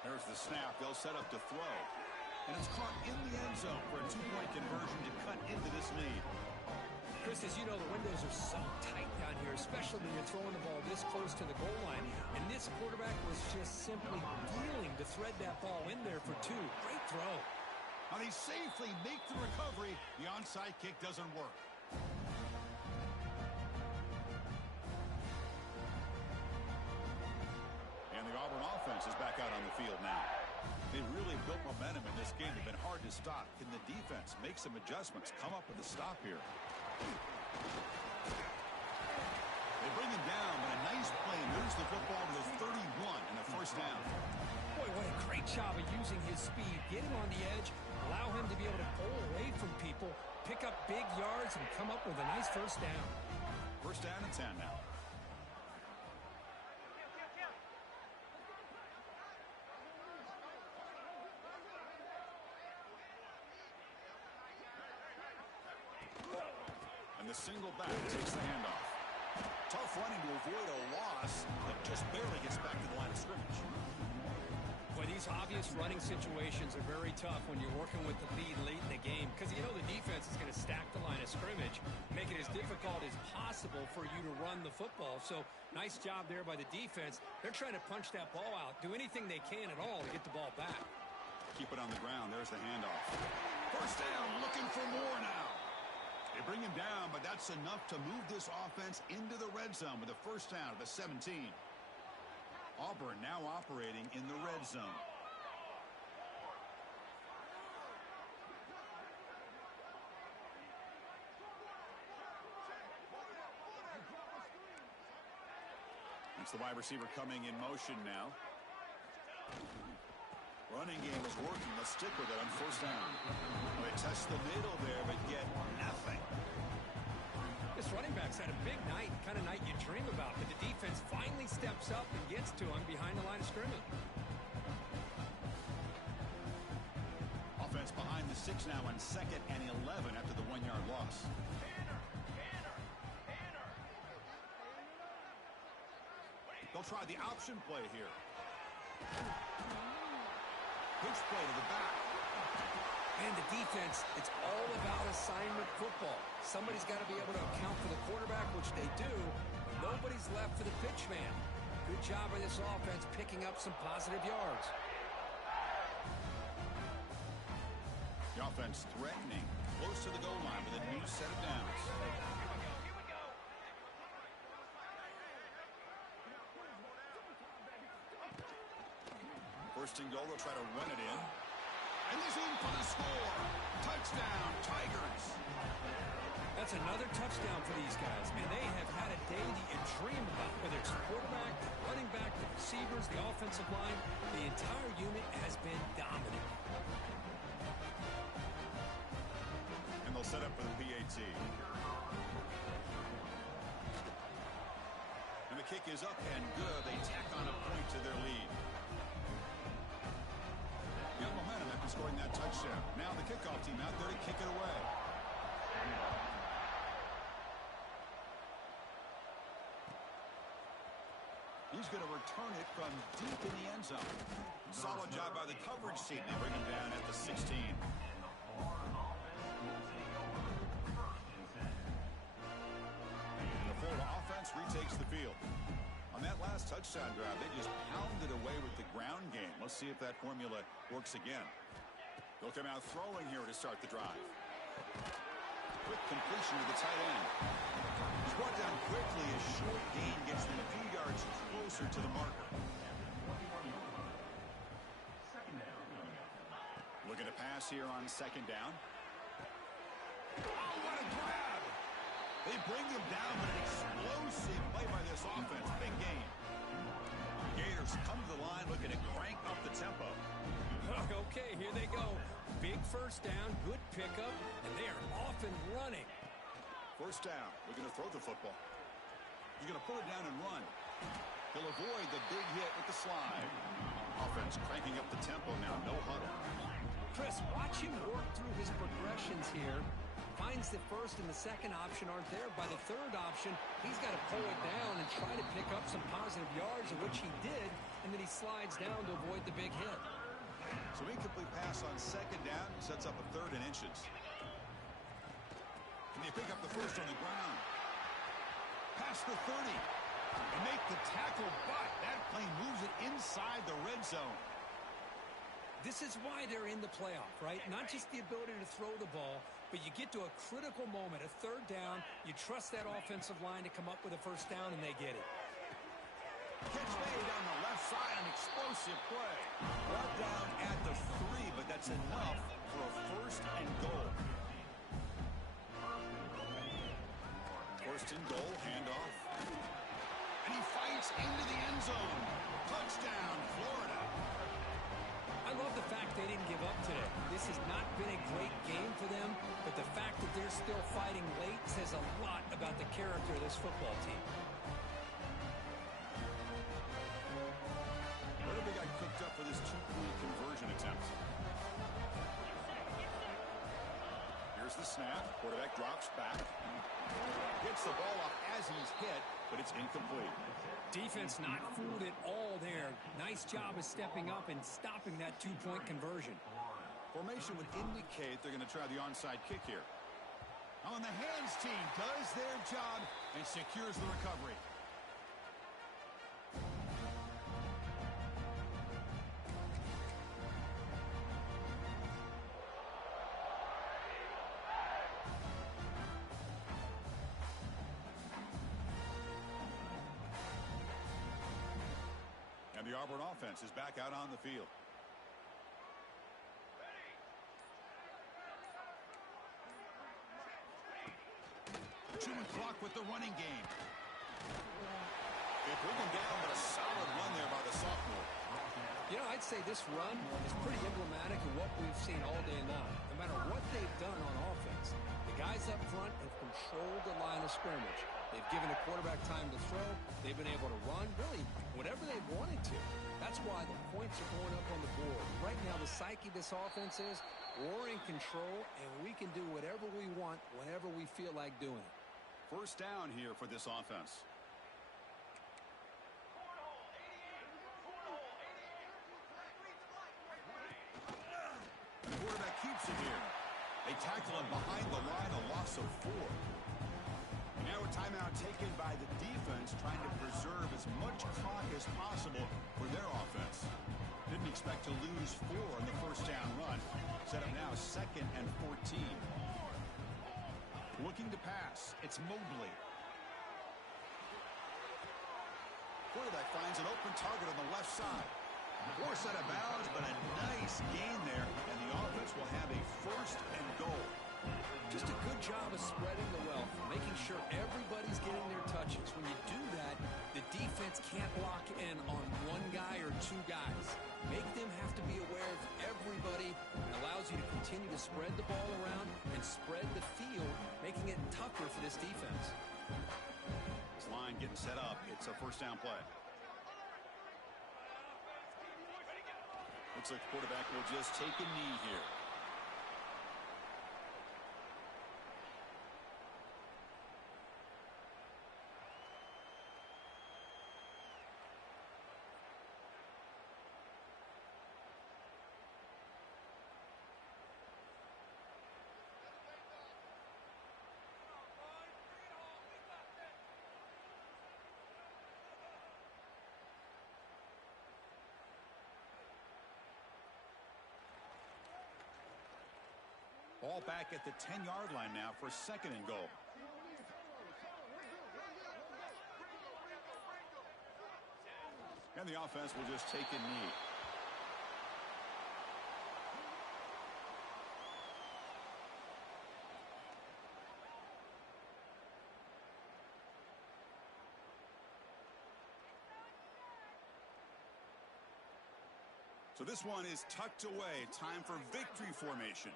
There's the snap. They'll set up to throw. And it's caught in the end zone for a 2-point conversion to cut into this lead. Chris, as you know, the windows are so tight down here, especially when you're throwing the ball this close to the goal line. And this quarterback was just simply dealing to thread that ball in there for 2. Great throw. And they safely make the recovery. The onside kick doesn't work. And the Auburn offense is back out on the field now. They really built momentum in this game. They've been hard to stop. Can the defense make some adjustments? Come up with a stop here. They bring him down, but a nice play moves the football to the 31 and a first down. Boy, what a great job of using his speed. Get him on the edge, allow him to be able to pull away from people, pick up big yards, and come up with a nice first down. First down and 10 now. And the single back takes the handoff. Tough running to avoid a loss, but just barely gets back to the line of scrimmage. Boy, these obvious running situations are very tough when you're working with the lead late in the game because you know the defense is going to stack the line of scrimmage, make it as difficult as possible for you to run the football. So nice job there by the defense. They're trying to punch that ball out, do anything they can at all to get the ball back. Keep it on the ground. There's the handoff. First down, looking for more now. They bring him down, but that's enough to move this offense into the red zone with a first down at the 17. Auburn now operating in the red zone. That's the wide receiver coming in motion now. Running game is working. Let's stick with it on first down. They test the middle there, but get nothing. This running back's had a big night, kind of night you dream about, but the defense finally steps up and gets to him behind the line of scrimmage. Offense behind the 6 now on 2nd and 11 after the 1-yard loss. They'll try the option play here. Pitch play to the back. And the defense, it's all about assignment football. Somebody's got to be able to account for the quarterback, which they do. Nobody's left for the pitch man. Good job by this offense picking up some positive yards. The offense threatening, close to the goal line with a new set of downs. First and goal, they'll try to run it in. And he's in for the score. Touchdown, Tigers. That's another touchdown for these guys. And they have had a day that you dream about. Whether it's quarterback, the running back, the receivers, the offensive line, the entire unit has been dominant. And they'll set up for the PAT. And the kick is up and good. They tack on a point to their lead. Got momentum after scoring that touchdown. Now the kickoff team out there to kick it away. He's going to return it from deep in the end zone. Solid job by the coverage team. They bring him down at the 16. The Florida offense retakes the field. On that last touchdown drive, they just pounded away with the ground game. Let's see if that formula works again. They'll come out throwing here to start the drive. Quick completion to the tight end. He's brought down quickly. A short gain gets them a few yards closer to the marker. Looking to pass here on second down. Oh, what a grab! They bring him down, but an explosive play by this offense. Big game. Gators come to the line looking to crank up the tempo. Okay, here they go. Big first down, good pickup, and they are off and running. First down. Looking to throw the football. He's going to pull it down and run. He'll avoid the big hit with the slide. Offense cranking up the tempo now. No huddle. Chris, watch him work through his progressions here. Finds the first and the second option aren't there. By the third option, he's got to pull it down and try to pick up some positive yards, of which he did, and then he slides down to avoid the big hit. So incomplete pass on second down sets up a third and inches. And they pick up the first on the ground. Past the 30. And make the tackle, but that play moves it inside the red zone. This is why they're in the playoff, right? Not just the ability to throw the ball, but you get to a critical moment, a third down, you trust that offensive line to come up with a first down, and they get it. Catch made on the left side, an explosive play. Brought down at the 3, but that's enough for a first and goal. First and goal, handoff. And he fights into the end zone. Touchdown, Florida. I love the fact they didn't give up today. This has not been a great game for them, but the fact that they're still fighting late says a lot about the character of this football team. Where did they got cooked up for this two-point conversion attempt? Here's the snap. Quarterback drops back. Gets the ball off as he's hit, but it's incomplete. Defense not fooled at all there. Nice job of stepping up and stopping that two-point conversion. Formation would indicate they're going to try the onside kick here. On the hands team does their job and secures the recovery. And the Auburn offense is back out on the field. Chewing clock with the running game. They bring him down, but a solid run there by the sophomore. You know, I'd say this run is pretty emblematic of what we've seen all day long. No matter what they've done on offense, the guys up front have controlled the line of scrimmage. They've given the quarterback time to throw. They've been able to run, really, whatever they wanted to. That's why the points are going up on the board. Right now, the psyche of this offense is we're in control, and we can do whatever we want whenever we feel like doing it. First down here for this offense. stops him here. They tackle him behind the line, a loss of 4. And now a timeout taken by the defense, trying to preserve as much clock as possible for their offense. Didn't expect to lose 4 on the first down run. Set up now 2nd and 14. Looking to pass. It's Mobley. Quarterback finds an open target on the left side. Forced out of bounds, but a nice gain there, and the offense will have a 1st and goal. Just a good job of spreading the wealth, making sure everybody's getting their touches. When you do that, the defense can't lock in on one guy or 2 guys. Make them have to be aware of everybody. It allows you to continue to spread the ball around and spread the field, making it tougher for this defense. This line getting set up. It's a first down play. Looks like the quarterback will just take a knee here. Ball back at the 10-yard line now for 2nd and goal. And the offense will just take a knee. So this one is tucked away. Time for victory formation.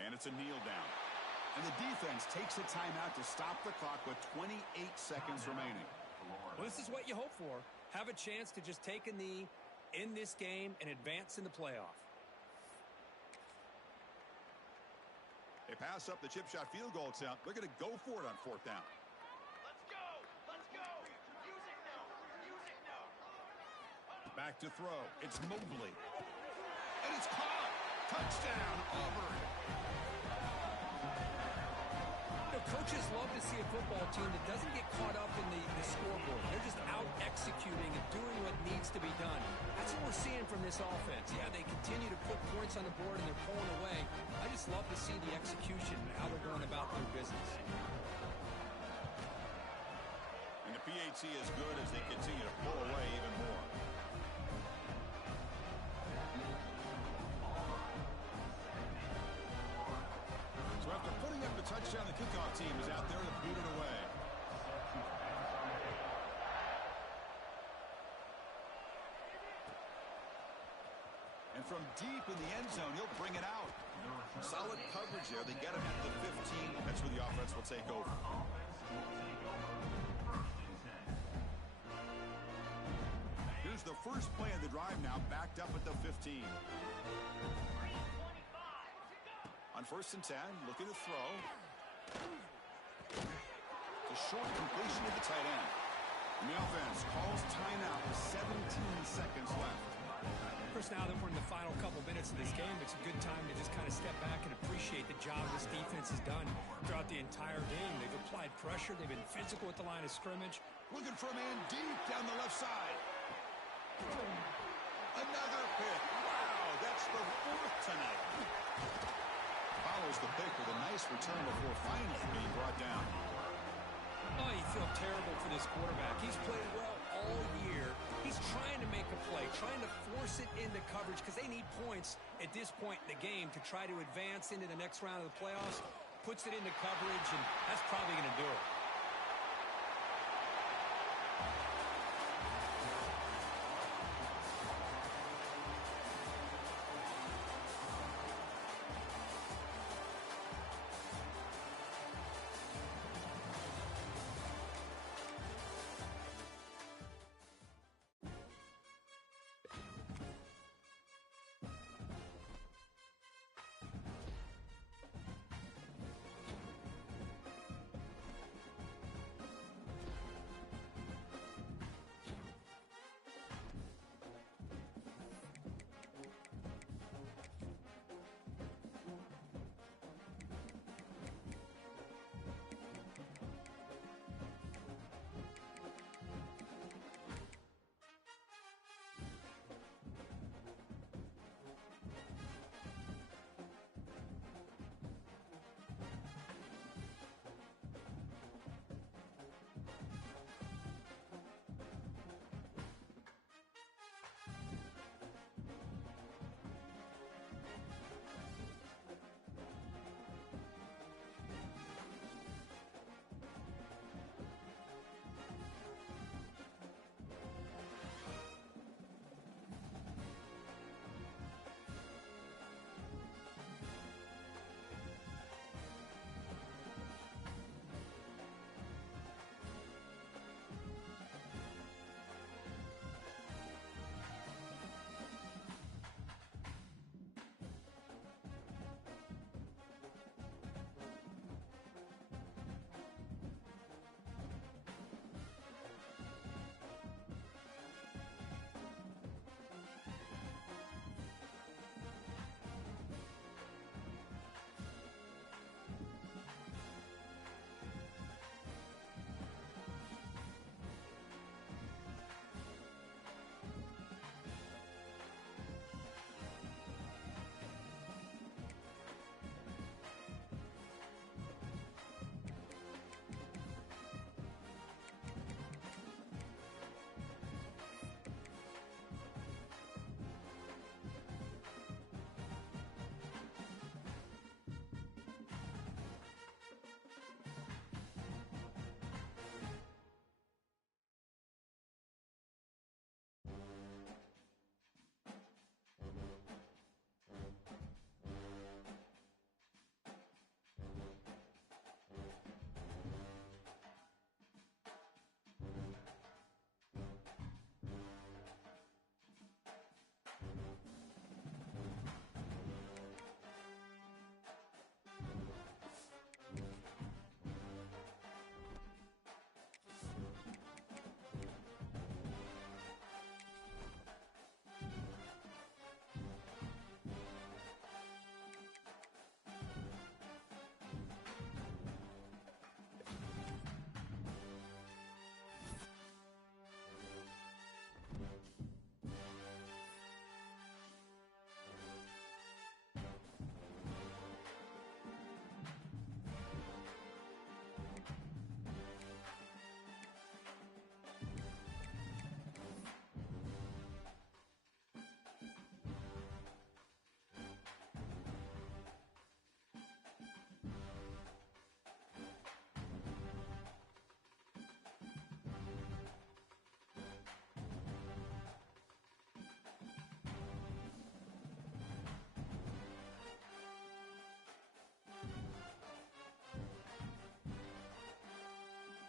And it's a kneel down. And the defense takes a timeout to stop the clock with 28 seconds remaining. Well, this is what you hope for. Have a chance to just take a knee in this game and advance in the playoff. They pass up the chip shot field goal attempt. They're going to go for it on 4th down. Let's go! Let's go! Music now! Music now! Back to throw. It's Mobley. And it's caught! Touchdown, Auburn! You know, coaches love to see a football team that doesn't get caught up in the scoreboard. They're just out executing and doing what needs to be done. That's what we're seeing from this offense. Yeah, they continue to put points on the board and they're pulling away. I just love to see the execution and how they're going about their business. And the PAT is good as they continue to pull away even more. So after putting up the touchdown, the kickoff team is out there to boot it away. And from deep in the end zone, he'll bring it out. Solid coverage there. They get him at the 15. That's where the offense will take over. Here's the first play of the drive now, backed up at the 15. On 1st and 10, looking to throw. It's a short completion to the tight end. And the offense calls timeout with 17 seconds left. Of course, now that we're in the final couple minutes of this game, it's a good time to just kind of step back and appreciate the job this defense has done throughout the entire game. They've applied pressure. They've been physical at the line of scrimmage. Looking for a man deep down the left side. Another pick. Wow, that's the 4th tonight. Follows the pick with a nice return before finally being brought down. Oh, you feel terrible for this quarterback. He's played well all year. He's trying to make a play, trying to force it into coverage because they need points at this point in the game to try to advance into the next round of the playoffs. Puts it into coverage, and that's probably